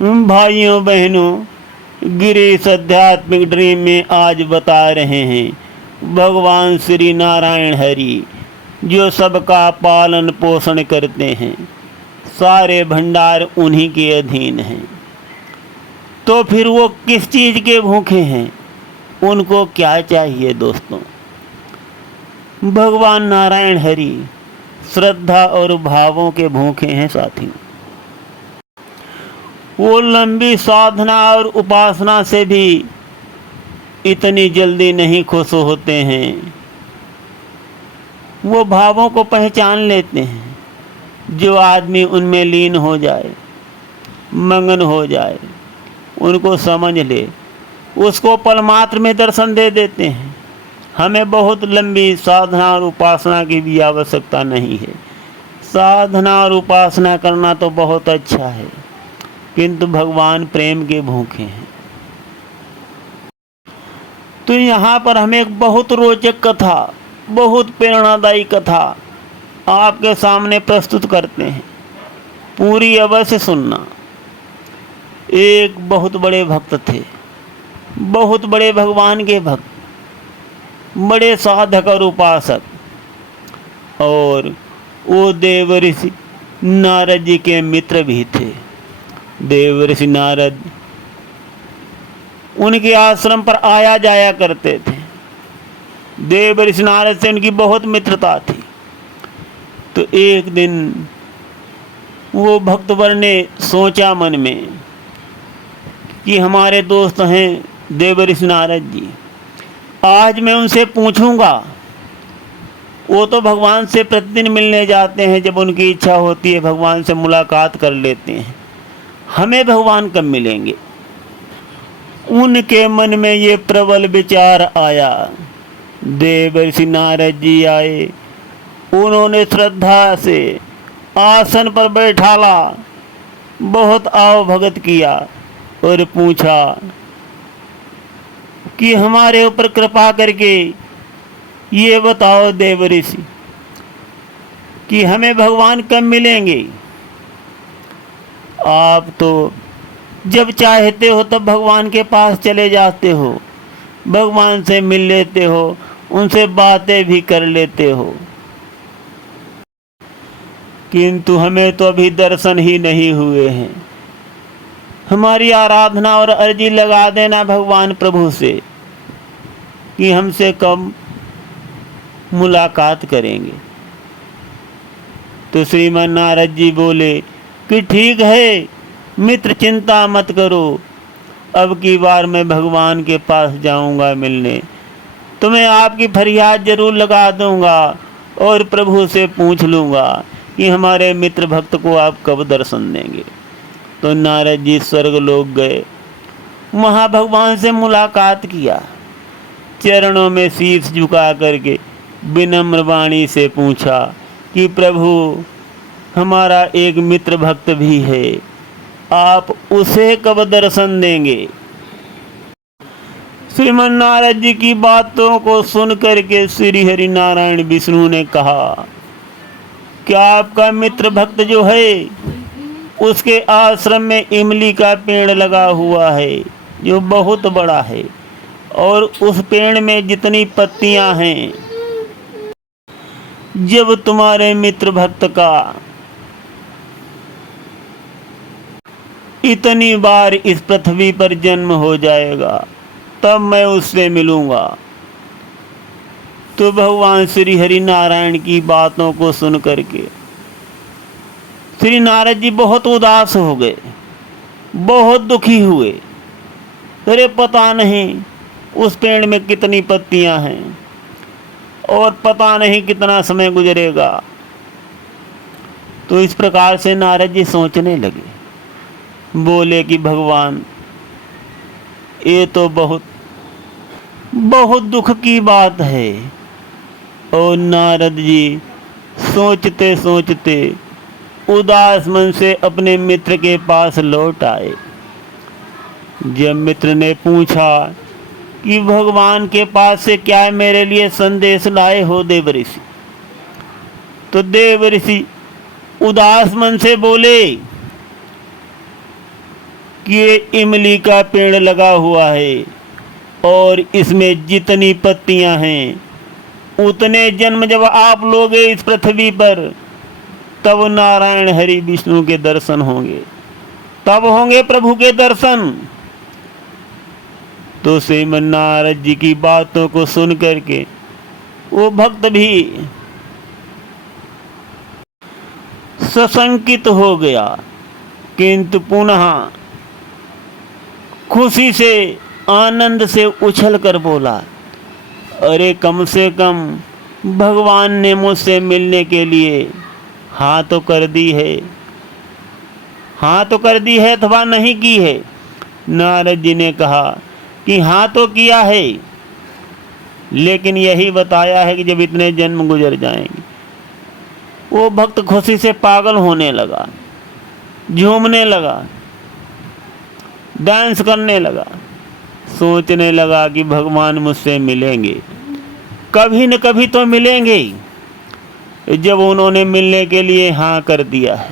भाइयों बहनों, गिरीश आध्यात्मिक ड्रीम में आज बता रहे हैं भगवान श्री नारायण हरि, जो सबका पालन पोषण करते हैं, सारे भंडार उन्हीं के अधीन हैं। तो फिर वो किस चीज़ के भूखे हैं? उनको क्या चाहिए दोस्तों? भगवान नारायण हरि श्रद्धा और भावों के भूखे हैं साथियों। वो लंबी साधना और उपासना से भी इतनी जल्दी नहीं खुश होते हैं। वो भावों को पहचान लेते हैं। जो आदमी उनमें लीन हो जाए, मगन हो जाए, उनको समझ ले, उसको पलमात्र में दर्शन दे देते हैं। हमें बहुत लंबी साधना और उपासना की भी आवश्यकता नहीं है। साधना और उपासना करना तो बहुत अच्छा है, किंतु भगवान प्रेम के भूखे हैं। तो यहाँ पर हम एक बहुत रोचक कथा, बहुत प्रेरणादायी कथा आपके सामने प्रस्तुत करते हैं। पूरी अवश्य सुनना। एक बहुत बड़े भक्त थे, बहुत बड़े भगवान के भक्त, बड़े साधक और उपासक, और वो देवर्षि नारद जी के मित्र भी थे। देवर्षि नारद उनके आश्रम पर आया जाया करते थे। देवर्षि नारद से उनकी बहुत मित्रता थी। तो एक दिन वो भक्तवर ने सोचा मन में कि हमारे दोस्त हैं देवर्षि नारद जी, आज मैं उनसे पूछूंगा। वो तो भगवान से प्रतिदिन मिलने जाते हैं, जब उनकी इच्छा होती है भगवान से मुलाकात कर लेते हैं। हमें भगवान कब मिलेंगे? उनके मन में ये प्रबल विचार आया। देवर्षि नारद जी आए, उन्होंने श्रद्धा से आसन पर बैठाला, बहुत आवभगत किया और पूछा कि हमारे ऊपर कृपा करके ये बताओ देवर्षि कि हमें भगवान कब मिलेंगे? आप तो जब चाहते हो तब भगवान के पास चले जाते हो, भगवान से मिल लेते हो, उनसे बातें भी कर लेते हो, किंतु हमें तो अभी दर्शन ही नहीं हुए हैं। हमारी आराधना और अर्जी लगा देना भगवान प्रभु से कि हमसे कब मुलाकात करेंगे। तो श्रीमान नारद जी बोले कि ठीक है मित्र, चिंता मत करो, अब की बार मैं भगवान के पास जाऊंगा मिलने, तो मैं आपकी फरियाद जरूर लगा दूंगा और प्रभु से पूछ लूँगा कि हमारे मित्र भक्त को आप कब दर्शन देंगे। तो नारद जी स्वर्ग लोक गए, वहाँ भगवान से मुलाकात किया, चरणों में शीश झुका करके विनम्र वाणी से पूछा कि प्रभु हमारा एक मित्र भक्त भी है, आप उसे कब दर्शन देंगे? श्रीमन नारद जी की बातों को सुन करके श्री हरि नारायण विष्णु ने कहा, क्या आपका मित्र भक्त जो है उसके आश्रम में इमली का पेड़ लगा हुआ है जो बहुत बड़ा है, और उस पेड़ में जितनी पत्तियां हैं, जब तुम्हारे मित्र भक्त का इतनी बार इस पृथ्वी पर जन्म हो जाएगा तब मैं उससे मिलूंगा। तो भगवान श्री हरि नारायण की बातों को सुन करके श्री नारद जी बहुत उदास हो गए, बहुत दुखी हुए। अरे पता नहीं उस पेड़ में कितनी पत्तियां हैं और पता नहीं कितना समय गुजरेगा। तो इस प्रकार से नारद जी सोचने लगे, बोले कि भगवान ये तो बहुत बहुत दुख की बात है। और नारद जी सोचते सोचते उदास मन से अपने मित्र के पास लौट आए। जब मित्र ने पूछा कि भगवान के पास से क्या मेरे लिए संदेश लाए हो देवर्षि, तो देवर्षि उदास मन से बोले कि ये इमली का पेड़ लगा हुआ है और इसमें जितनी पत्तियां हैं उतने जन्म जब आप लोगे इस पृथ्वी पर, तब नारायण हरि विष्णु के दर्शन होंगे, तब होंगे प्रभु के दर्शन। तो श्रीमन नारद जी की बातों को सुन करके वो भक्त भी सशंकित हो गया, किंतु पुनः खुशी से आनंद से उछल कर बोला, अरे कम से कम भगवान ने मुझसे मिलने के लिए हाँ तो कर दी है, हाँ तो कर दी है अथवा नहीं की है। नारद जी ने कहा कि हाँ तो किया है, लेकिन यही बताया है कि जब इतने जन्म गुजर जाएंगे। वो भक्त खुशी से पागल होने लगा, झूमने लगा, डांस करने लगा, सोचने लगा कि भगवान मुझसे मिलेंगे, कभी न कभी तो मिलेंगे ही। जब उन्होंने मिलने के लिए हाँ कर दिया है,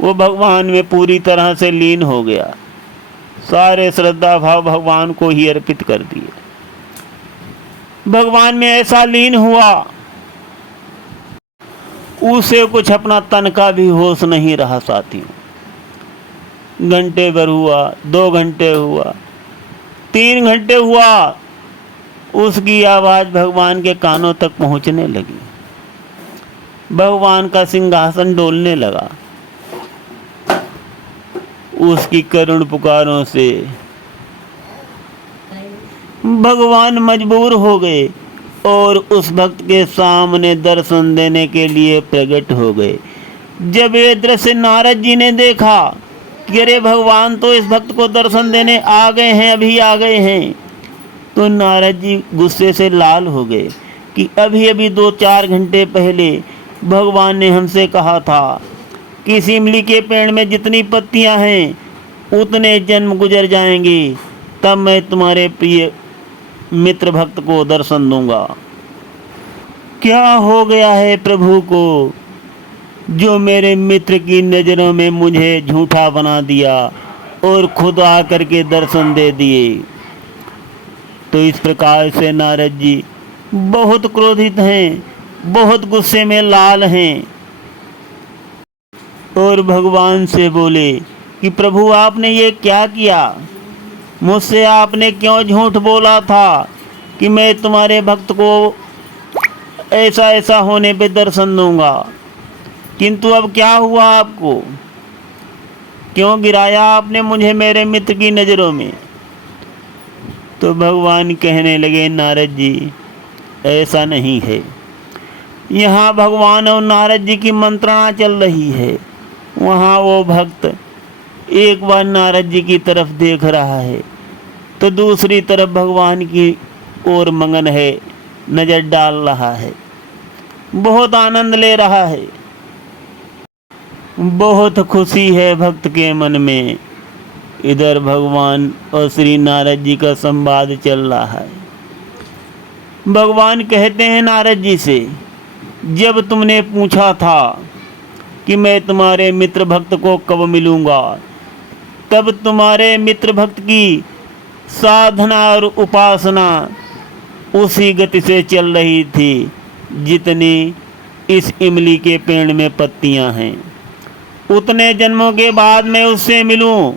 वो भगवान में पूरी तरह से लीन हो गया, सारे श्रद्धा भाव भगवान को ही अर्पित कर दिए। भगवान में ऐसा लीन हुआ, उसे कुछ अपना तन का भी होश नहीं रहा साथियों। घंटे भर हुआ, 2 घंटे हुआ, 3 घंटे हुआ, उसकी आवाज़ भगवान के कानों तक पहुंचने लगी। भगवान का सिंहासन डोलने लगा। उसकी करुण पुकारों से भगवान मजबूर हो गए और उस भक्त के सामने दर्शन देने के लिए प्रकट हो गए। जब ये दृश्य नारद जी ने देखा कि अरे भगवान तो इस भक्त को दर्शन देने आ गए हैं, अभी आ गए हैं, तो नारद जी गुस्से से लाल हो गए कि अभी अभी 2-4 घंटे पहले भगवान ने हमसे कहा था कि इस इमली के पेड़ में जितनी पत्तियां हैं उतने जन्म गुजर जाएंगे, तब मैं तुम्हारे प्रिय मित्र भक्त को दर्शन दूंगा। क्या हो गया है प्रभु को जो मेरे मित्र की नज़रों में मुझे झूठा बना दिया और खुद आकर के दर्शन दे दिए। तो इस प्रकार से नारद जी बहुत क्रोधित हैं, बहुत गुस्से में लाल हैं और भगवान से बोले कि प्रभु आपने ये क्या किया, मुझसे आपने क्यों झूठ बोला था कि मैं तुम्हारे भक्त को ऐसा ऐसा होने पे दर्शन दूंगा, किंतु अब क्या हुआ, आपको क्यों गिराया आपने मुझे मेरे मित्र की नज़रों में। तो भगवान कहने लगे, नारद जी ऐसा नहीं है, यहाँ भगवान और नारद जी की मंत्रणा चल रही है। वहाँ वो भक्त एक बार नारद जी की तरफ देख रहा है तो दूसरी तरफ भगवान की ओर मगन है, नज़र डाल रहा है, बहुत आनंद ले रहा है, बहुत खुशी है भक्त के मन में। इधर भगवान और श्री नारद जी का संवाद चल रहा है। भगवान कहते हैं नारद जी से, जब तुमने पूछा था कि मैं तुम्हारे मित्र भक्त को कब मिलूँगा, तब तुम्हारे मित्र भक्त की साधना और उपासना उसी गति से चल रही थी जितनी इस इमली के पेड़ में पत्तियां हैं। उतने जन्मों के बाद मैं उससे मिलूं,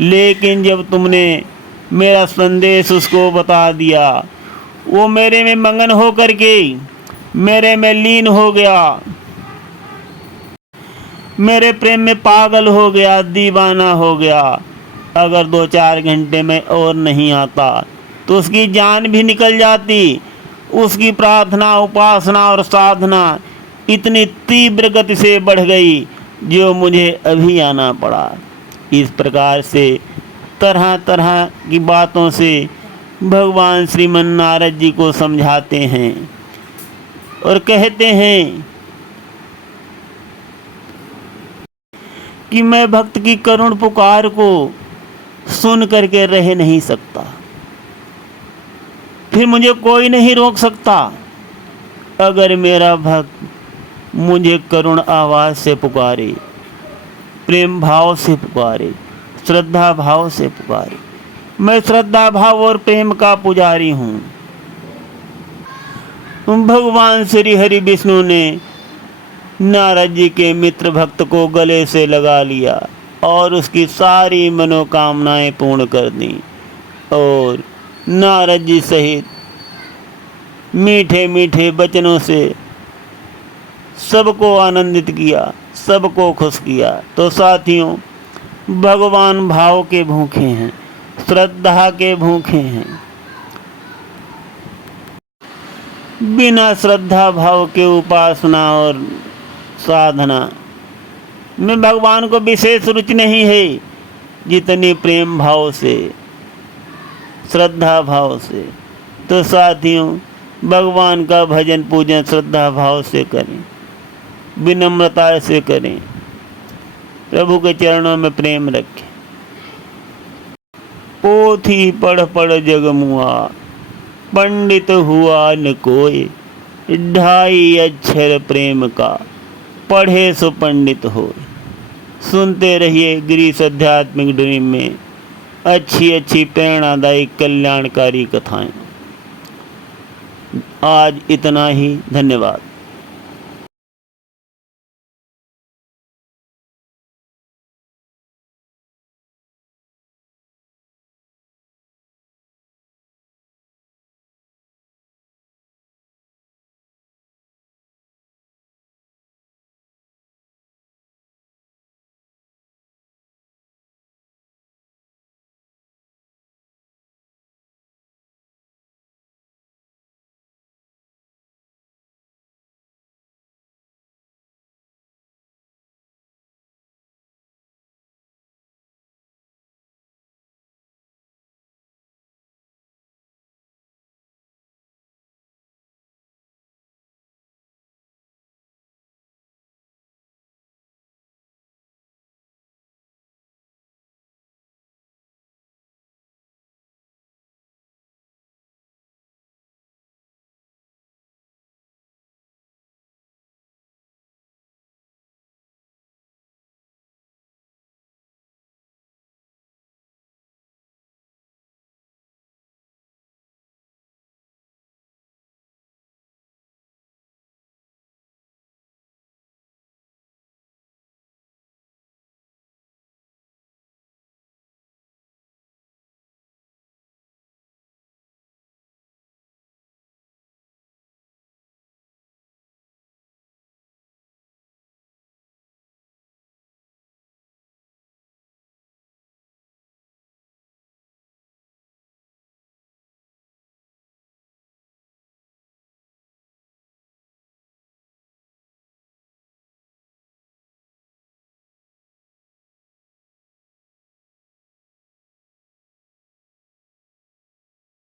लेकिन जब तुमने मेरा संदेश उसको बता दिया, वो मेरे में मगन हो करके मेरे में लीन हो गया, मेरे प्रेम में पागल हो गया, दीवाना हो गया। अगर 2-4 घंटे में और नहीं आता तो उसकी जान भी निकल जाती। उसकी प्रार्थना, उपासना और साधना इतनी तीव्र गति से बढ़ गई जो मुझे अभी आना पड़ा। इस प्रकार से तरह तरह की बातों से भगवान श्रीमन नारद जी को समझाते हैं और कहते हैं कि मैं भक्त की करुण पुकार को सुन करके रह नहीं सकता, फिर मुझे कोई नहीं रोक सकता। अगर मेरा भक्त मुझे करुण आवाज़ से पुकारे, प्रेम भाव से पुकारे, श्रद्धा भाव से पुकारे। मैं श्रद्धा भाव और प्रेम का पुजारी हूँ। भगवान श्री हरि विष्णु ने नारद जी के मित्र भक्त को गले से लगा लिया और उसकी सारी मनोकामनाएं पूर्ण कर दी और नारद जी सहित मीठे मीठे वचनों से सबको आनंदित किया, सबको खुश किया। तो साथियों, भगवान भाव के भूखे हैं, श्रद्धा के भूखे हैं। बिना श्रद्धा भाव के उपासना और साधना में भगवान को विशेष रुचि नहीं है जितनी प्रेम भाव से, श्रद्धा भाव से। तो साथियों, भगवान का भजन पूजन श्रद्धा भाव से करें, विनम्रता से करें, प्रभु के चरणों में प्रेम रखें। पोथी पढ़ पढ़ जग मुआ, पंडित हुआ न कोई, 2.5 अक्षर प्रेम का, पढ़े सो पंडित हो। सुनते रहिए गिरीश आध्यात्मिक ड्रीम में अच्छी अच्छी प्रेरणादायी कल्याणकारी कथाएं। आज इतना ही, धन्यवाद।